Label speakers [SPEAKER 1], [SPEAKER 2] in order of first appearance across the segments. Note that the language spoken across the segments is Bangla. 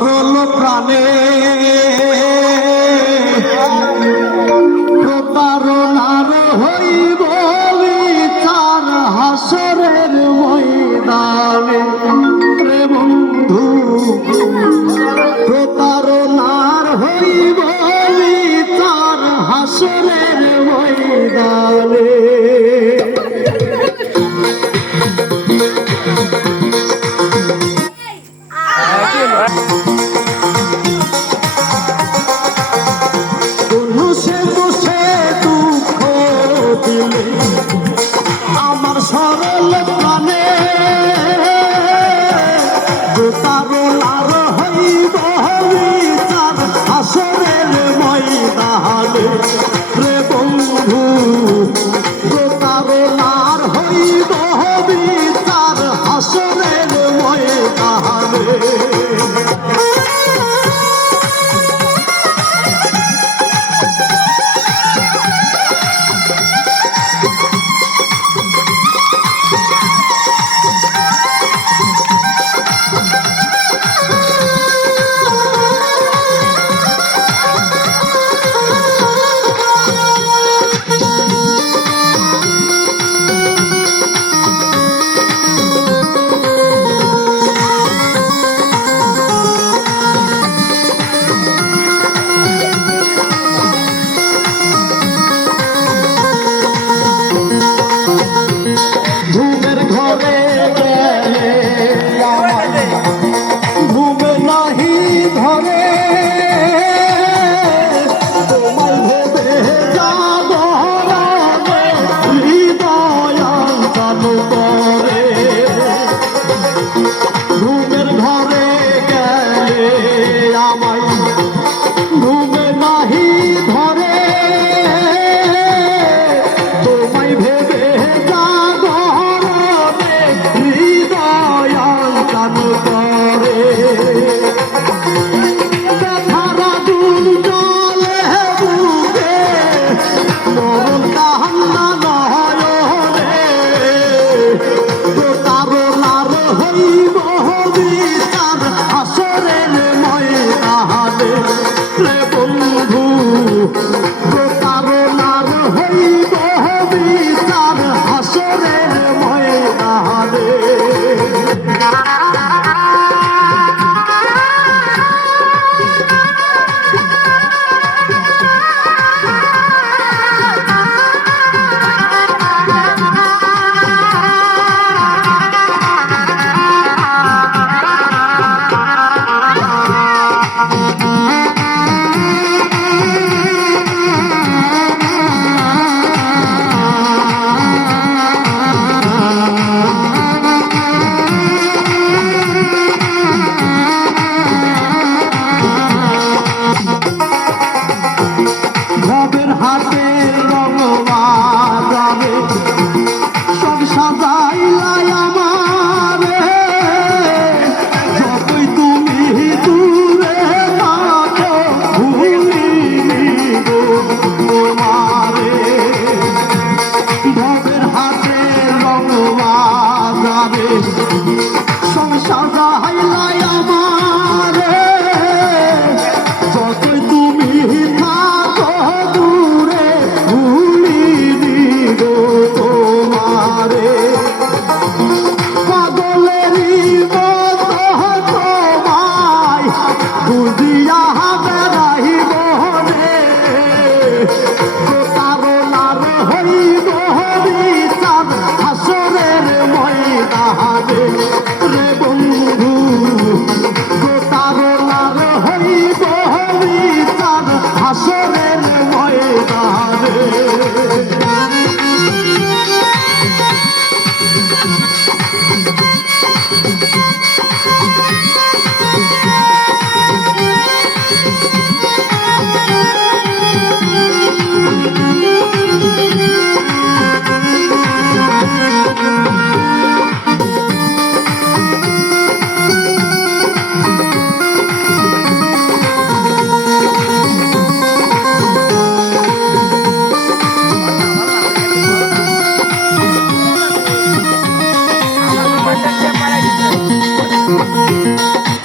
[SPEAKER 1] সরল প্রাণে সরল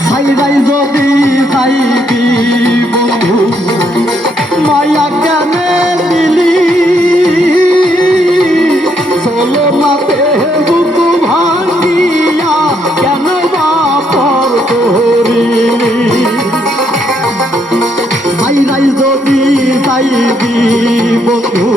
[SPEAKER 1] ভাই ভাই যদি যাইবি বন্ধু? মায়া কেনে দিলি? চলো মাতে বুক ভাঙিয়া কেন বাপর করিলি? ভাই ভাই যদি যাইবি বন্ধু?